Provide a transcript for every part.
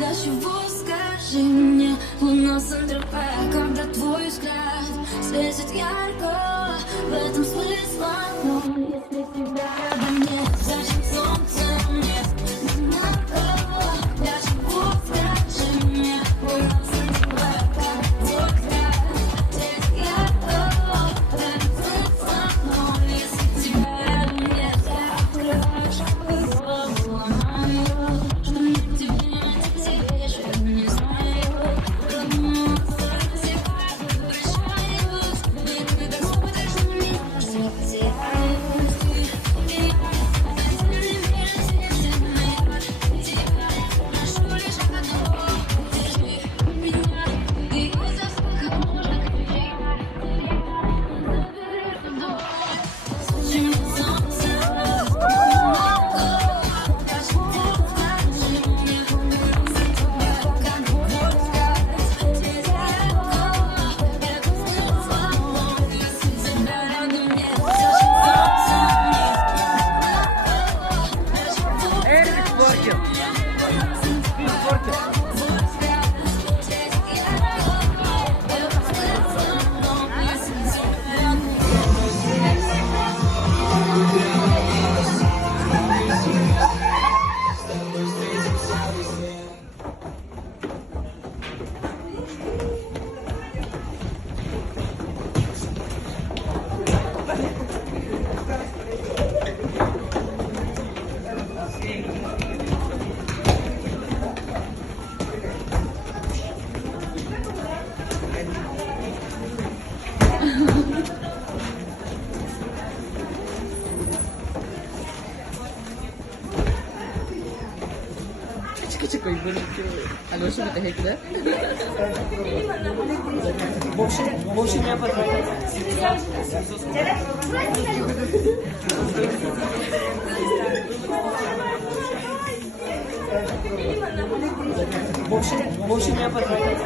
Для чего, скажи мне, луна Сан-Тропе, когда твой взгляд светит ярко, в этом смысла, но если тебя рядом нет, зачем солнце мне не надо? Для чего, скажи мне, луна Сан-Тропе, когда твой взгляд светит ярко, в этом смысла, но если тебя рядом нет, я открываю шаг голову, ломаю, что мне к тебе не знаю, родную возвращаюсь, ведь ты так смотришь на меня, что я потеряюсь. Прошу лишь одного, держи меня, и из-за смеха можно кричать, забери туда, зачем мне солнце? Чика-чика, Алёша, это как, да? В общем, я подумала. В общем, я подумала.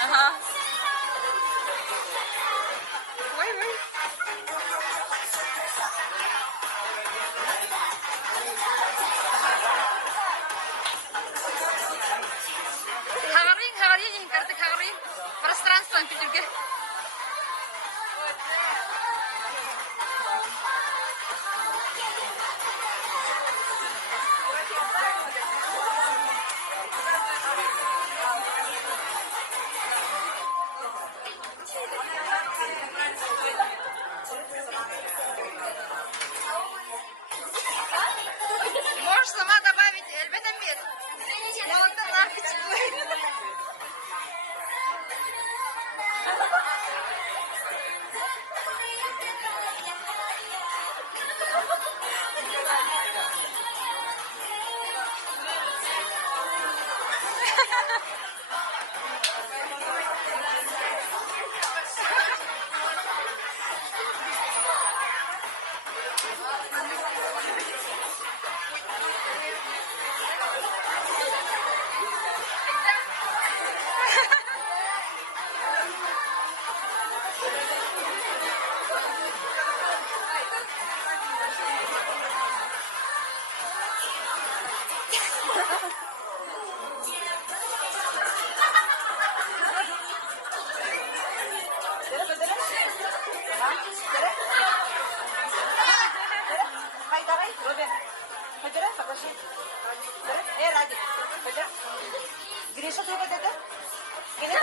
Ага. Ой, ой. Говори, карты говори. Пространство в Петербурге. Можешь сама добавить эльбетамет. Молоко лапочку. Гриша, ты вот это? Гриша,